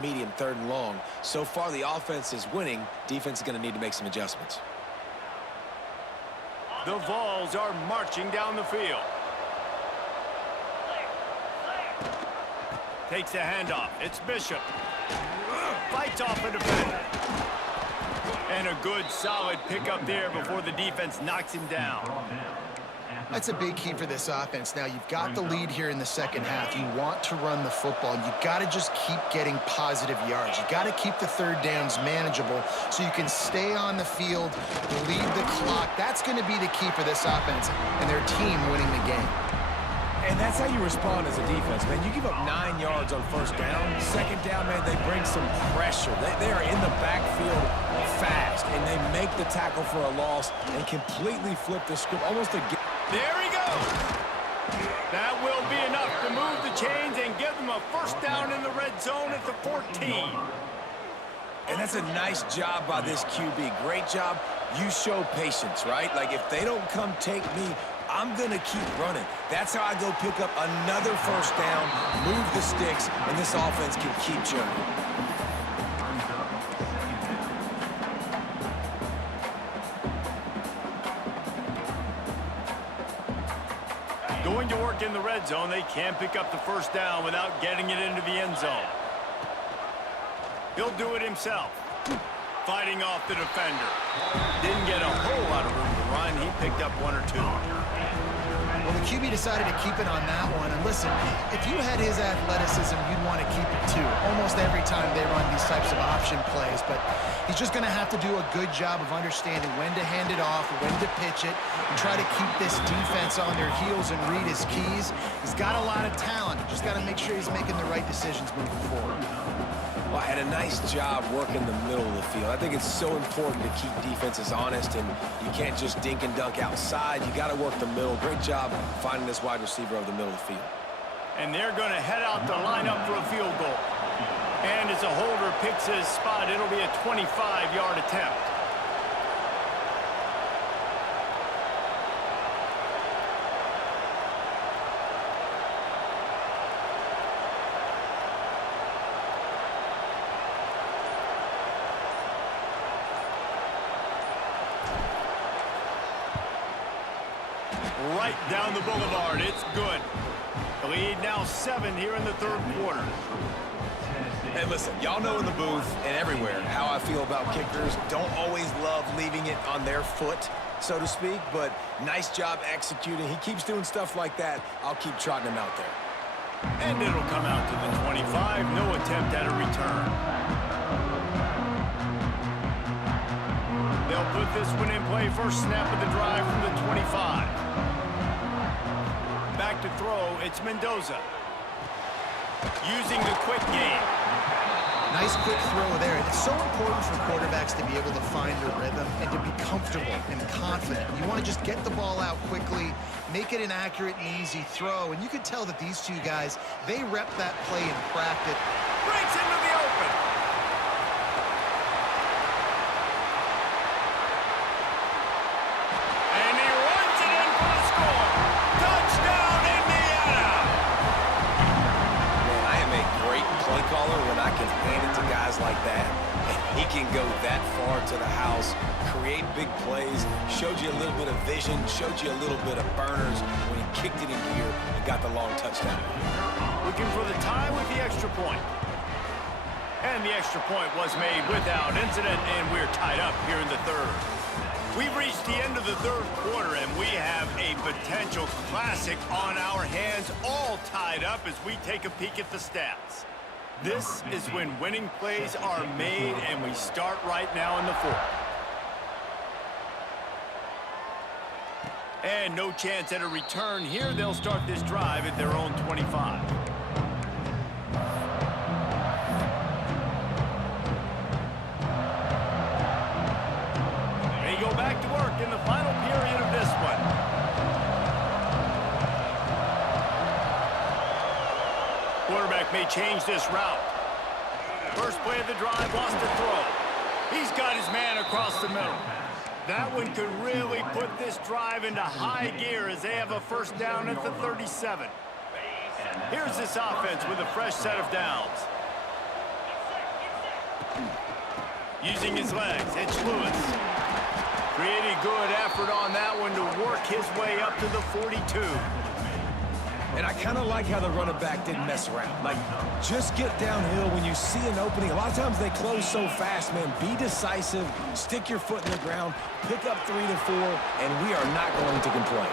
medium, 3rd and long. So far, the offense is winning. Defense is going to need to make some adjustments. The Vols are marching down the field. Takes a handoff. It's Bishop. Fights off a defender. And a good, solid pickup there before the defense knocks him down. That's a big key for this offense. Now, you've got the lead here in the second half. You want to run the football. You've got to just keep getting positive yards. You've got to keep the 3rd downs manageable so you can stay on the field, lead the clock. That's going to be the key for this offense and their team winning the game. And that's how you respond as a defense, man. You give up 9 yards on 1st down. 2nd down, man, they bring some pressure. They are in the backfield fast, and they make the tackle for a loss and completely flip the script, almost a... There he goes. That will be enough to move the chains and give them a 1st down in the red zone at the 14. And that's a nice job by this QB. Great job. You show patience, right? Like, if they don't come take me, I'm going to keep running. That's how I go pick up another 1st down, move the sticks, and this offense can keep journeying. Going to work in the red zone, they can't pick up the 1st down without getting it into the end zone. He'll do it himself. Fighting off the defender. Didn't get a whole lot of room to run. He picked up 1 or 2. Well, the QB decided to keep it on that one. And listen, if you had his athleticism, you'd want to keep it too. Almost every time they run these types of option plays. But he's just going to have to do a good job of understanding when to hand it off, when to pitch it, and try to keep this defense on their heels and read his keys. He's got a lot of talent. Just got to make sure he's making the right decisions moving forward. Well, had a nice job working the middle of the field. I think it's so important to keep defenses honest, and you can't just dink and dunk outside. You got to work the middle. Great job finding this wide receiver over the middle of the field. And they're going to head out to line up for a field goal. And as a holder picks his spot, it'll be a 25-yard attempt. Right down the boulevard. It's good. The lead now 7 here in the 3rd quarter. Hey, listen, y'all know in the booth and everywhere how I feel about kickers. Don't always love leaving it on their foot, so to speak, but nice job executing. He keeps doing stuff like that. I'll keep trotting him out there. And it'll come out to the 25. No attempt at a return. They'll put this one in play. 1st snap of the drive from the 25. Back to throw, it's Mendoza. Using the quick game. Nice quick throw there. It's so important for quarterbacks to be able to find their rhythm and to be comfortable and confident. You want to just get the ball out quickly, make it an accurate and easy throw. And you can tell that these two guys, they rep that play in practice. Breaks into the open. And he runs it in for the score. Touchdown, Indiana! Man, I am a great play caller when I can hand it to guys like that. And he can go that far to the house, create big plays, showed you a little bit of vision, showed you a little bit of burners when he kicked it in gear and got the long touchdown. Looking for the tie with the extra point. And the extra point was made without incident, and we're tied up here in the 3rd. We've reached the end of the 3rd quarter, and we have a potential classic on our hands, all tied up as we take a peek at the stats. This is when winning plays are made, and we start right now in the 4th. And no chance at a return here. They'll start this drive at their own 25. They go back to work in the final period of this one. Quarterback may change this route. First play of the drive, lost a throw. He's got his man across the middle. That one could really put this drive into high gear as they have a 1st down at the 37. Here's this offense with a fresh set of downs. Using his legs, it's Lewis. Pretty good effort on that one to work his way up to the 42. And I kind of like how the running back didn't mess around. Like, just get downhill when you see an opening. A lot of times they close so fast, man. Be decisive, stick your foot in the ground, pick up 3 to 4, and we are not going to complain.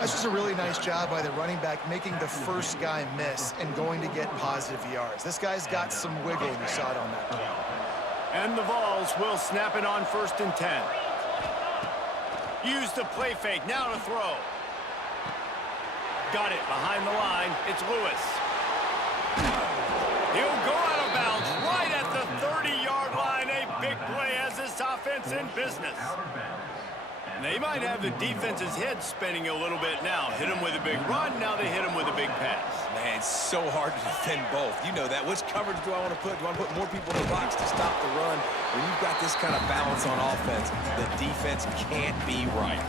That's just a really nice job by the running back making the first guy miss and going to get positive yards. This guy's got some wiggle, and you saw it on that play. And the Vols will snap it on 1st and 10. Use the play fake, now to throw. Got it behind the line, it's Lewis. He'll go out of bounds right at the 30-yard line. A big play has this offense in business. They might have the defense's head spinning a little bit now. Hit him with a big run, now they hit him with a big pass. Man, it's so hard to defend both. You know that. Which coverage do I want to put? Do I want to put more people in the box to stop the run? When you've got this kind of balance on offense, the defense can't be right.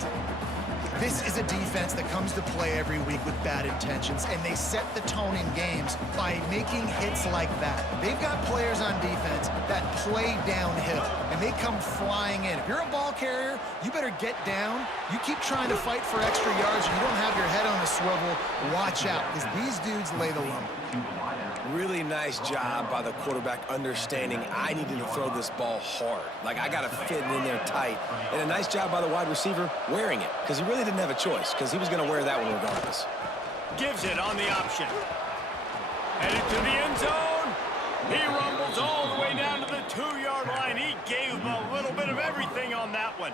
This is a defense that comes to play every week with bad intentions, and they set the tone in games by making hits like that. They've got players on defense that play downhill, and they come flying in. If you're a ball carrier, you better get down. You keep trying to fight for extra yards, and you don't have your head on a swivel. Watch out, because these dudes lay the lumber. Really nice job by the quarterback understanding I needed to throw this ball hard. Like, I got to fit it in there tight. And a nice job by the wide receiver wearing it, because he really didn't have a choice, because he was going to wear that one regardless. Gives it on the option. Headed to the end zone. He rumbles all the way down to the 2-yard line. He gave him a little bit of everything on that one.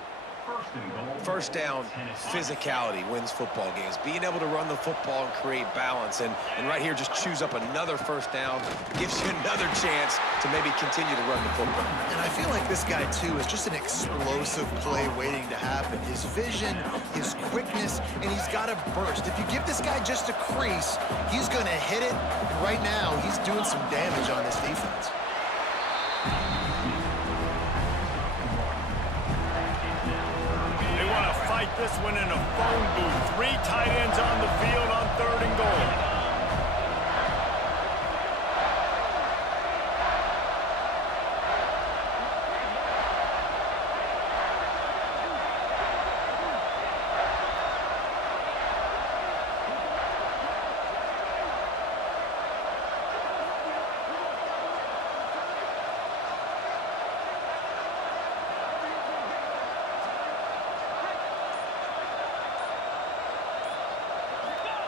First down, physicality wins football games. Being able to run the football and create balance. And right here, just choose up another first down. Gives you another chance to maybe continue to run the football. And I feel like this guy, too, is just an explosive play waiting to happen. His vision, his quickness, and he's got a burst. If you give this guy just a crease, he's going to hit it. Right now, he's doing some damage on this defense. Fight this one in a phone booth. 3 tight ends on the field on 3rd and goal.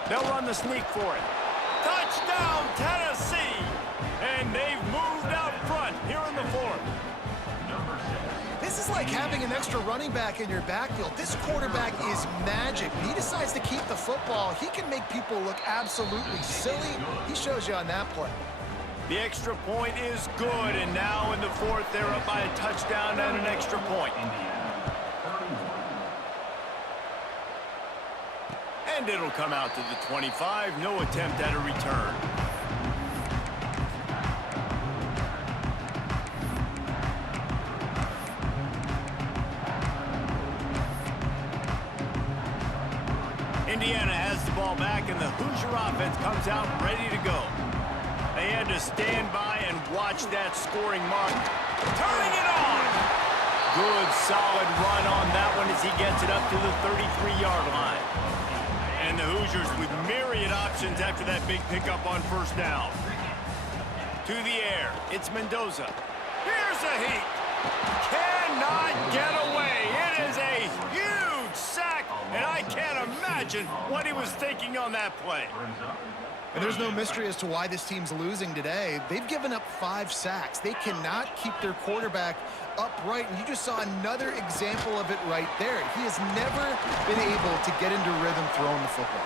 They'll run the sneak for it. Touchdown, Tennessee! And they've moved out front here in the 4th. This is like having an extra running back in your backfield. This quarterback is magic. When he decides to keep the football, he can make people look absolutely silly. He shows you on that play. The extra point is good, and now in the 4th, they're up by a touchdown and an extra point. And it'll come out to the 25. No attempt at a return. Indiana has the ball back, and the Hoosier offense comes out ready to go. They had to stand by and watch that scoring mark. Turning it on! Good, solid run on that one as he gets it up to the 33-yard line. And the Hoosiers with myriad options after that big pickup on 1st down. To the air, it's Mendoza. Here's a heat. Cannot get away. It is a huge sack, and I can't imagine what he was thinking on that play. And there's no mystery as to why this team's losing today. They've given up 5 sacks. They cannot keep their quarterback upright, and you just saw another example of it right there. He has never been able to get into rhythm throwing the football.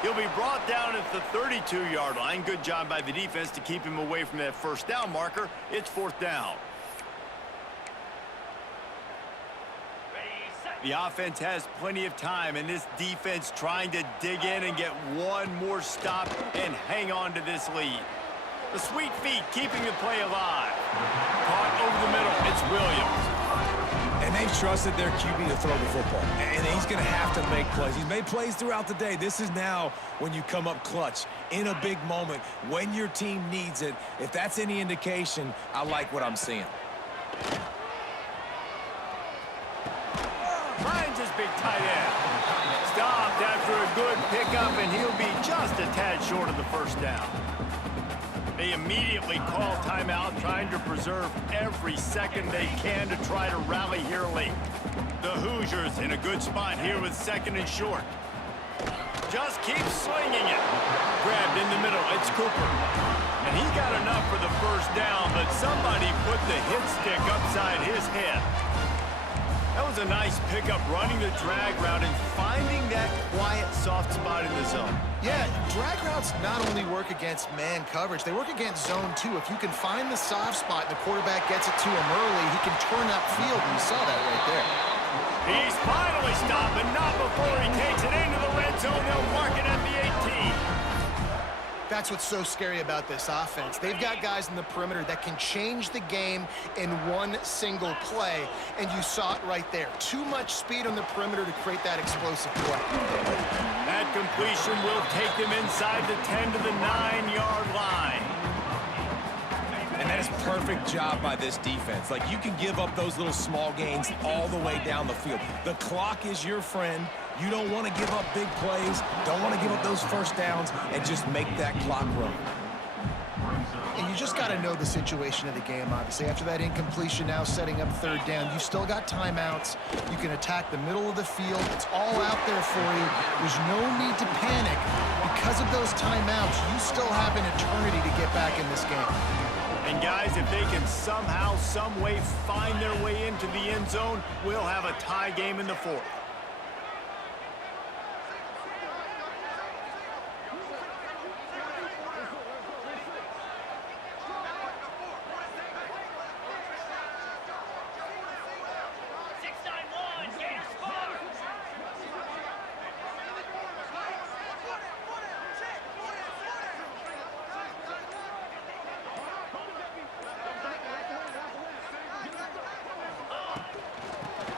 He'll be brought down at the 32-yard line. Good job by the defense to keep him away from that 1st down marker. It's 4th down. The offense has plenty of time, and this defense trying to dig in and get one more stop and hang on to this lead. The sweet feet keeping the play alive. Caught over the middle, it's Williams. And they've trusted their QB to throw the football. And he's going to have to make plays. He's made plays throughout the day. This is now when you come up clutch in a big moment when your team needs it. If that's any indication, I like what I'm seeing. Finds his big tight end. Stopped after a good pickup, and he'll be just a tad short of the first down. They immediately call timeout, trying to preserve every second they can to try to rally here late. The Hoosiers in a good spot here with second and short. Just keeps swinging it. Grabbed in the middle, it's Cooper. And he got enough for the first down, but somebody put the hit stick upside his head. That was a nice pickup, running the drag route and finding that quiet, soft spot in the zone. Yeah, drag routes not only work against man coverage, they work against zone too. If you can find the soft spot and the quarterback gets it to him early, he can turn upfield, and you saw that right there. He's finally stopped, but not before he takes it into the red zone. They'll mark it at the 18. That's what's so scary about this offense. They've got guys in the perimeter that can change the game in one single play, and you saw it right there. Too much speed on the perimeter to create that explosive play. That completion will take them inside the 10 to the 9-yard line. And that is perfect job by this defense. Like, you can give up those little small gains all the way down the field. The clock is your friend. You don't want to give up big plays, don't want to give up those first downs, and just make that clock run. And you just got to know the situation of the game, obviously. After that incompletion, now setting up third down, you still got timeouts. You can attack the middle of the field. It's all out there for you. There's no need to panic. Because of those timeouts, you still have an eternity to get back in this game. And guys, if they can somehow, some way find their way into the end zone, we'll have a tie game in the fourth.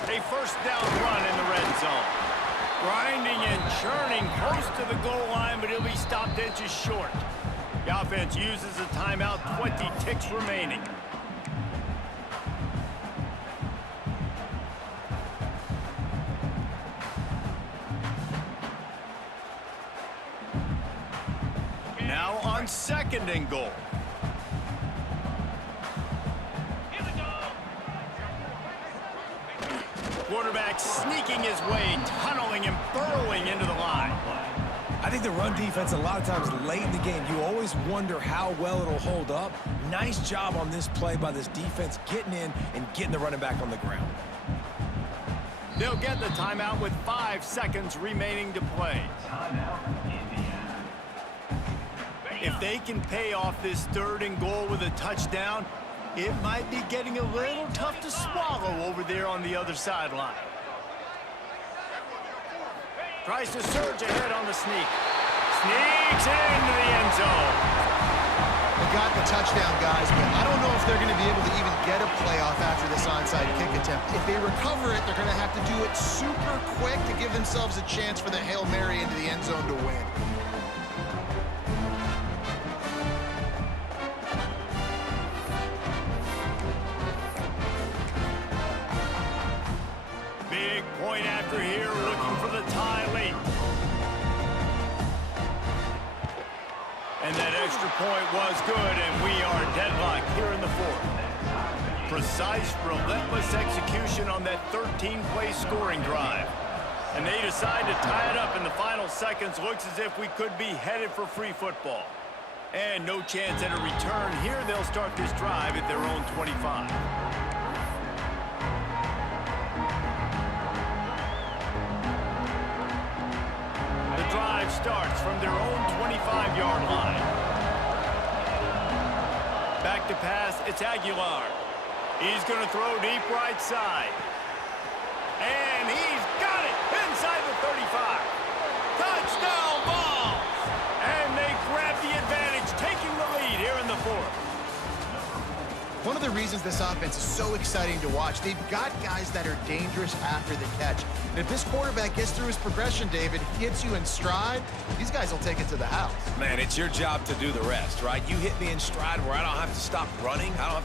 A first down run in the red zone. Grinding and churning close to the goal line, but he'll be stopped inches short. The offense uses a timeout, 20 ticks remaining. Now on second and goal. Quarterback sneaking his way, tunneling and burrowing into the line. I think the run defense, a lot of times late in the game, you always wonder how well it'll hold up. Nice job on this play by this defense, getting in and getting the running back on the ground. They'll get the timeout with 5 seconds remaining to play. If they can pay off this third and goal with a touchdown, it might be getting a little tough to swallow over there on the other sideline. Tries to surge ahead on the sneak. Sneaks into the end zone. They got the touchdown, guys, but I don't know if they're going to be able to even get a playoff after this onside kick attempt. If they recover it, they're going to have to do it super quick to give themselves a chance for the Hail Mary into the end zone to win. Big point after here, looking for the tie late. And that extra point was good, and we are deadlocked here in the fourth. Precise, relentless execution on that 13-play scoring drive. And they decide to tie it up in the final seconds. Looks as if we could be headed for free football. And no chance at a return here. They'll start this drive at their own 25. The drive starts from their own 25-yard line. Back to pass, it's Aguilar. He's going to throw deep right side. And he's got it inside the 35. Touchdown ball! And they grab the advantage, taking the lead here in the fourth. One of the reasons this offense is so exciting to watch, they've got guys that are dangerous after the catch. And if this quarterback gets through his progression, David, hits you in stride, these guys will take it to the house. Man, it's your job to do the rest, right? You hit me in stride where I don't have to stop running. I don't have